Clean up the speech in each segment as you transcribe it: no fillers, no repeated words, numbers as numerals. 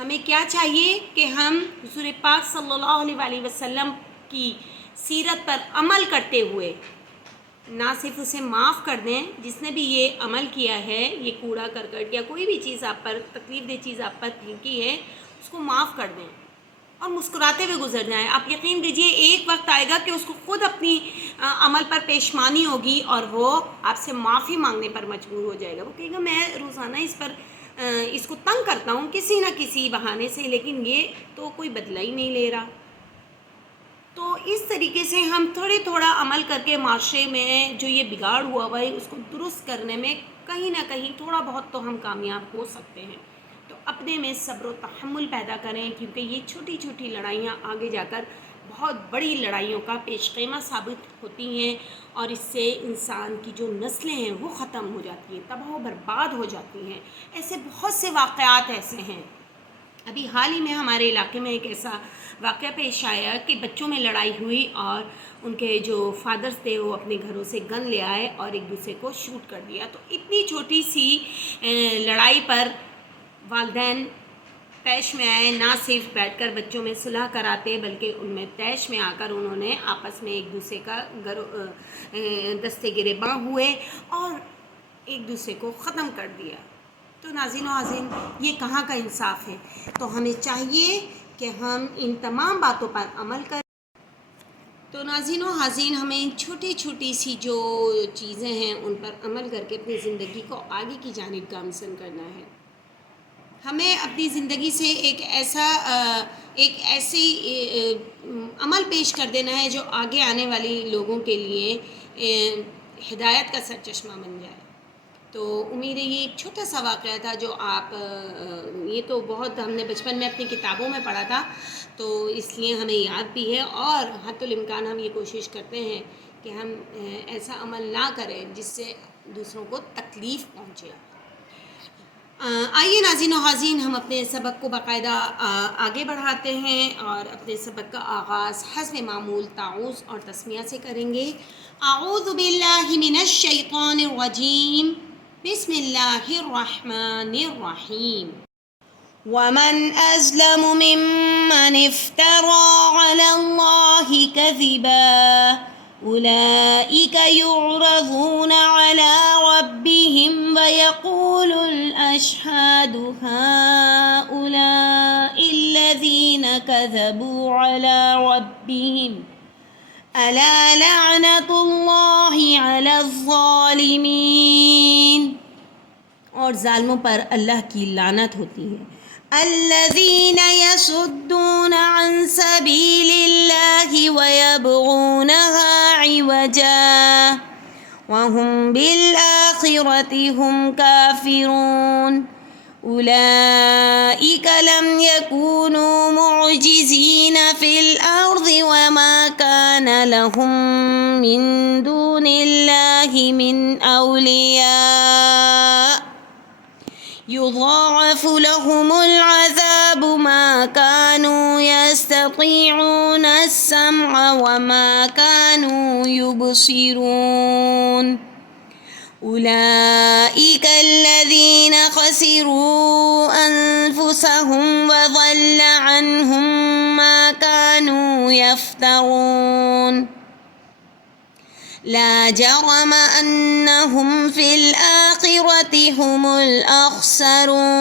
ہمیں کیا چاہیے کہ ہم حضور پاک صلی اللہ علیہ وسلم کی سیرت پر عمل کرتے ہوئے نہ صرف اسے معاف کر دیں، جس نے بھی یہ عمل کیا ہے، یہ کوڑا کرکٹ یا کوئی بھی چیز آپ پر تکلیف دہ چیز آپ پر پھینکی ہے، اس کو معاف کر دیں اور مسکراتے ہوئے گزر جائیں۔ آپ یقین کیجیے ایک وقت آئے گا کہ اس کو خود اپنی عمل پر پیشمانی ہوگی اور وہ آپ سے معافی مانگنے پر مجبور ہو جائے گا۔ وہ کہے گا میں روزانہ اس کو تنگ کرتا ہوں کسی نہ کسی بہانے سے، لیکن یہ تو کوئی بدلہ ہی نہیں لے رہا۔ تو اس طریقے سے ہم تھوڑا عمل کر کے معاشرے میں جو یہ بگاڑ ہوا ہے اس کو درست کرنے میں کہیں نہ کہیں تھوڑا بہت تو ہم کامیاب ہو سکتے ہیں۔ تو اپنے میں صبر و تحمل پیدا کریں، کیونکہ یہ چھوٹی چھوٹی لڑائیاں آگے جا کر بہت بڑی لڑائیوں کا پیش خیمہ ثابت ہوتی ہیں، اور اس سے انسان کی جو نسلیں ہیں وہ ختم ہو جاتی ہیں، تباہ و برباد ہو جاتی ہیں۔ ایسے بہت سے واقعات ایسے ہیں۔ ابھی حال ہی میں ہمارے علاقے میں ایک ایسا واقعہ پیش آیا کہ بچوں میں لڑائی ہوئی اور ان کے جو فادرز تھے وہ اپنے گھروں سے گن لے آئے اور ایک دوسرے کو شوٹ کر دیا۔ تو اتنی چھوٹی سی لڑائی پر والدین طیش میں آئے، نہ صرف بیٹھ کر بچوں میں صلح کراتے بلکہ ان میں طیش میں آ کر انہوں نے آپس میں ایک دوسرے کا دستے گریباں ہوئے اور ایک دوسرے کو ختم کر دیا۔ تو ناظرین و حاضرین، یہ کہاں کا انصاف ہے؟ تو ہمیں چاہیے کہ ہم ان تمام باتوں پر عمل کریں۔ تو ناظرین و حاضرین، ہمیں ان چھوٹی چھوٹی سی جو چیزیں ہیں ان پر عمل کر کے اپنی زندگی کو آگے کی جانب گامزن کرنا ہے۔ ہمیں اپنی زندگی سے ایک ایسی عمل پیش کر دینا ہے جو آگے آنے والی لوگوں کے لیے ہدایت کا سرچشمہ بن جائے۔ تو امید ہے یہ ایک چھوٹا سا واقعہ تھا جو یہ تو بہت ہم نے بچپن میں اپنی کتابوں میں پڑھا تھا، تو اس لیے ہمیں یاد بھی ہے، اور حتی الامکان ہم یہ کوشش کرتے ہیں کہ ہم ایسا عمل نہ کریں جس سے دوسروں کو تکلیف پہنچے۔ آئیے ناظرین و حاضرین، ہم اپنے سبق کو باقاعدہ آگے بڑھاتے ہیں اور اپنے سبق کا آغاز حسب معمول تعوذ اور تسمیہ سے کریں گے۔ اعوذ باللہ من الشیطان الرجیم، بسم اللہ الرحمن الرحیم۔ ومن أظلم ممن افترى على الله كذبا أولئك يعرضون على ربهم ويقول الأشهاد هؤلاء الذين كذبوا على ربهم ألا لعنة الله على الظالمين۔ اور ظالموں پر اللہ کی لعنت ہوتی ہے۔ الذين يصدون عن سبيل الله ويبغونها عوجا وهم بالآخرة هم كافرون أولئك لم يكونوا معجزين في الأرض وما كان لهم من دون الله من أولياء يضاعف لهم العذاب ما كانوا يستطيعون السمع وما كانوا يبصرون أولئك الذين خسروا أنفسهم وضل عنهم ما كانوا يفترون لا جرم أنهم في الآخرة هم الأخسرون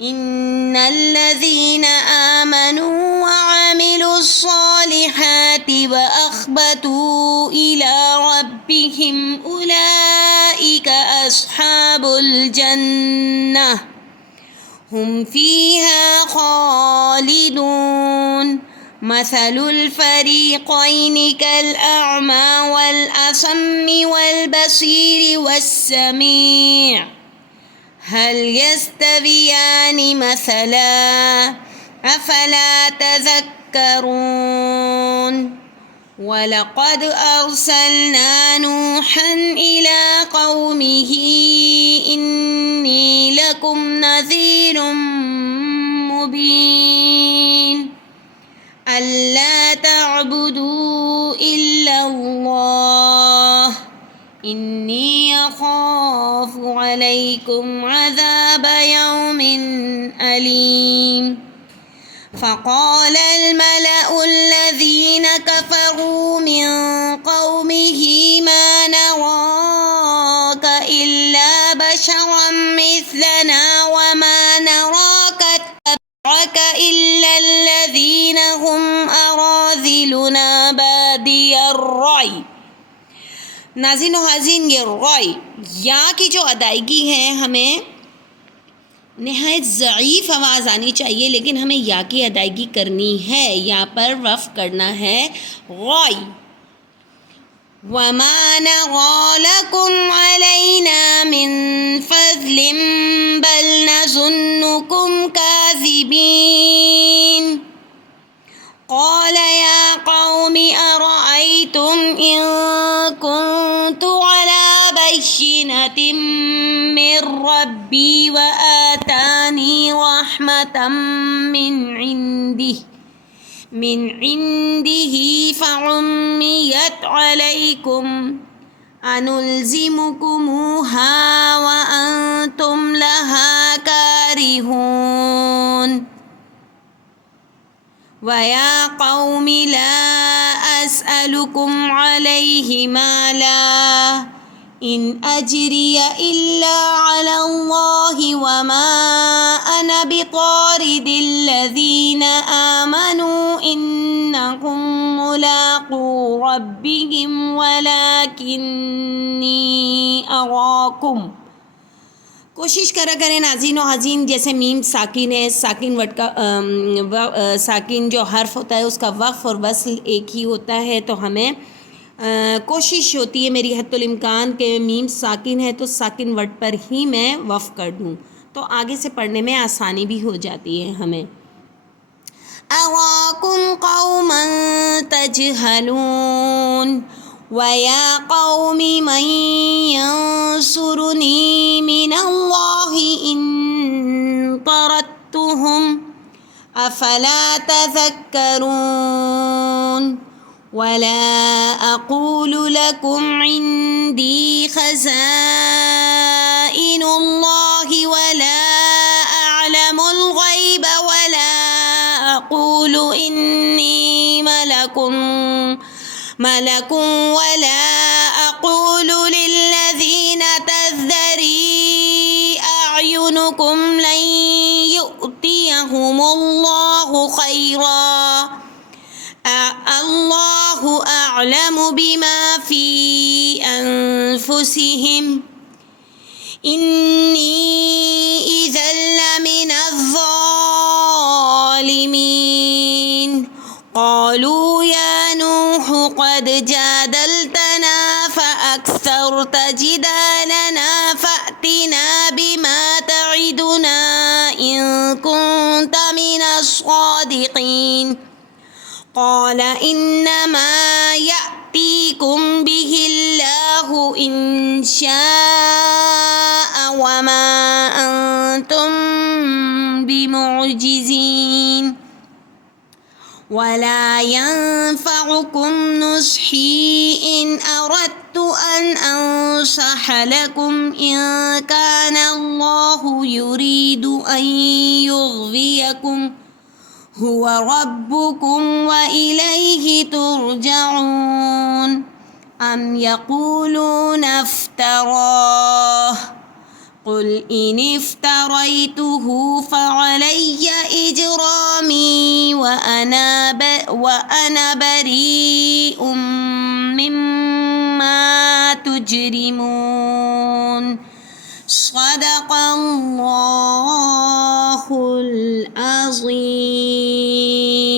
إن الذين آمنوا وعملوا الصالحات وأخبتوا إلى ربهم أولئك أصحاب الجنة هم فيها خالدون مثل الفريقين كالأعمى والأصم والبصير والسميع هل يستويان مثلا أفلا تذكرون ولقد أرسلنا نوحا إلى قومه إني لكم نذير مبين ألا تعبدوا إلا الله إني أخاف عليكم عذاب يوم أليم فقال الملأ الذين كفروا من قومه ما نراك إلا بشرا مثلنا وما نراك اتبعك إلا الذين هم أراذلنا بادي الرأي. ناظرین و حاضرین، یہ رائے یا کی جو ادائیگی ہے ہمیں نہایت ضعیف آواز آنی چاہیے، لیکن ہمیں یا کی ادائیگی کرنی ہے، یا پر وقف کرنا ہے رائے. وَمَا نَرَى لَكُمْ عَلَيْنَا مِن فَضْلٍ بَلْ نَظُنُّكُمْ كَاذِبِينَ قال يا قوم أرأيتم إن كنت على بينة من ربي وآتاني رحمة من عنده فعميت عليكم أنلزمكموها وأنتم لها كارهون وَيَا قَوْمِ لَا أَسْأَلُكُمْ عَلَيْهِ مَالًا إِنْ أَجْرِيَ إِلَّا عَلَى اللَّهِ وَمَا أَنَا بِطَارِدِ الَّذِينَ آمَنُوا إِنَّهُمْ مُلَاقُو رَبِّهِمْ وَلَكِنِّي أَرَاكُمْ. کوشش کرا کریں ناظرین و حاضرین، جیسے میم ساکن ہے، ساکن ورڈ کا ساکن جو حرف ہوتا ہے اس کا وقف اور وصل ایک ہی ہوتا ہے، تو ہمیں کوشش ہوتی ہے میری حد الامکان کہ میم ساکن ہے تو ساکن ورڈ پر ہی میں وقف کر دوں، تو آگے سے پڑھنے میں آسانی بھی ہو جاتی ہے ہمیں. أَرَاكُمْ قَوْمًا تَجْهَلُونَ وَيَا قَوْمِ مَنْ يَنْصُرُنِي مِنَ اللَّهِ إِنْ طَرَدتُّهُمْ أَفَلَا تَذَكَّرُونَ وَلَا أَقُولُ لَكُمْ عِنْدِي خَزَائِنُ اللَّهِ وَلَا أَعْلَمُ الْغَيْبَ وَلَا أَقُولُ إِنِّي ملك ولا أقول للذين تزدري أعينكم لن يؤتيهم الله خيرا الله أعلم بما في أنفسهم إني إذا لمن الظالمين. قالوا يا نوح قد جادلتنا فأكثرت جدالنا فأتنا بما تعدنا إن كنت من الصادقين. قال إنما يأتيكم به الله إن شاء وما أنتم بمعجزين ولا ينفعكم نصحي إن أردت أن أنصح لكم إن كان الله يريد أن يغويكم هو ربكم وإليه ترجعون. أم يقولون افتراه قل إن افتريته فعلي إجرامي وأنا بريء مما تجرمون. صدق الله العظيم.